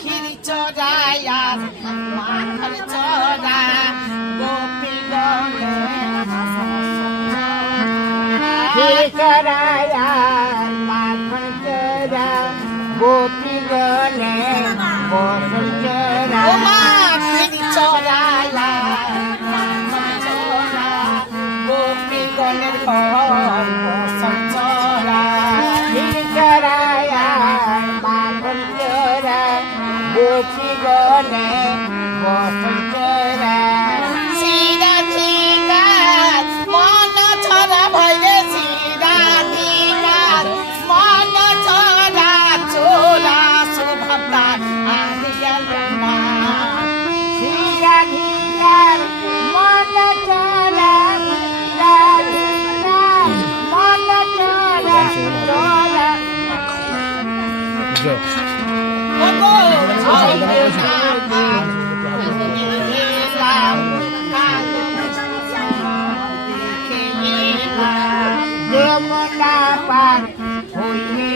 খিরি চড়াইয়া মাথার চড়া গোপী গলে চড়াইয়া মাখন চড়া গোপী গলে বসন চড়া খিরি চড়াইয়া মাথার চড়া গোপী গলের ঘর বসন চড়া চড়াইয়া মাখন চড়া গোপী গলে বসন চড়া যমুনা পার হইলে